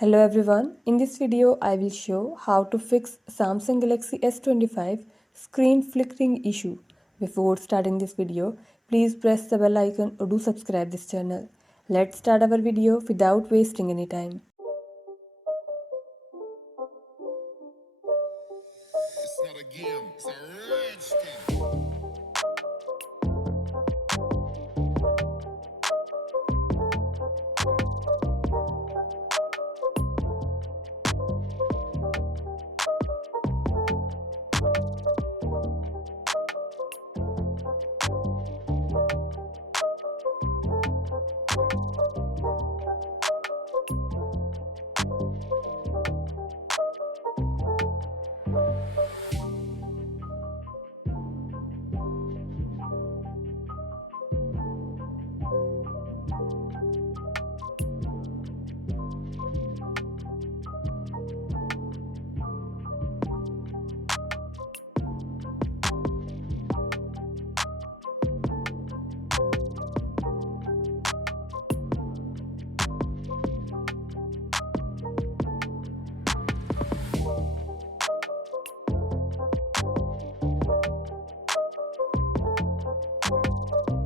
Hello everyone, in this video I will show how to fix Samsung Galaxy S25 screen flickering issue. Before starting this video, please press the bell icon or do subscribe this channel. Let's start our video without wasting any time.